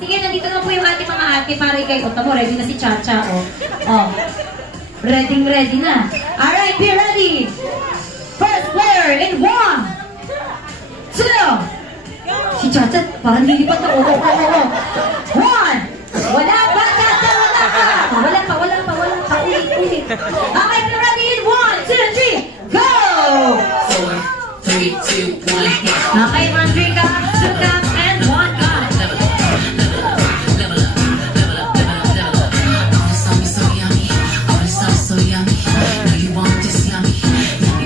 Sige, nandito na po yung ating mga ate para ikay. O, tamo, ready na si Chacha, o. O. Ready na. Alright, be ready. First player in 1, 2. Si Chacha, parang lilipat na. O. 1. Wala pa, Chacha, wala pa. Wala pa. Ulit. Okay, be ready in 1, 2, 3. Go! 4, 3, 2, 1. Okay, 1 drink up, 2 cups, and 1 cup.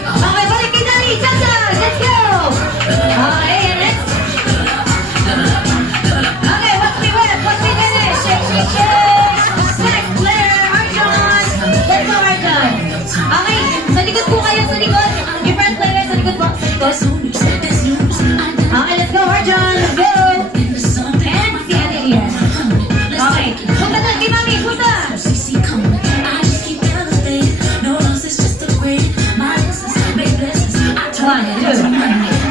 Okay, balik kay Daddy, Chacha! Let's go! Okay, and next. Okay, watch me finish. Shake. Next player, Arjon. Let's go, Arjon. Okay, sa likod po kayo, sa likod. Yung first player, sa likod po, sa likod. Okay, let's go, Arjon. Let's go. And si Ate Ian. Okay, punta na, kay Mami, punta. One, two.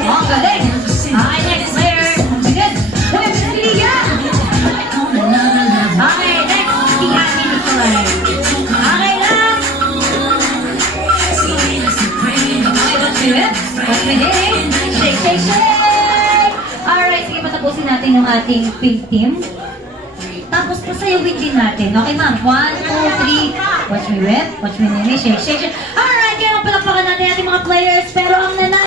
Oh, galing. Okay, next player. Good. Uy, pinapili yan. Okay, next. Si Ate Nicolay. Okay lang. Okay, what's it? What's it? Shake. Alright, sige, patapusin natin yung ating pink team. Tapos pasayawin din natin. Okay, ma'am? 1, 2, 3. Watch me whip. Watch me nene. Shake. Alright, kaya palakpakan natin ating mga players. Pero ang nanalo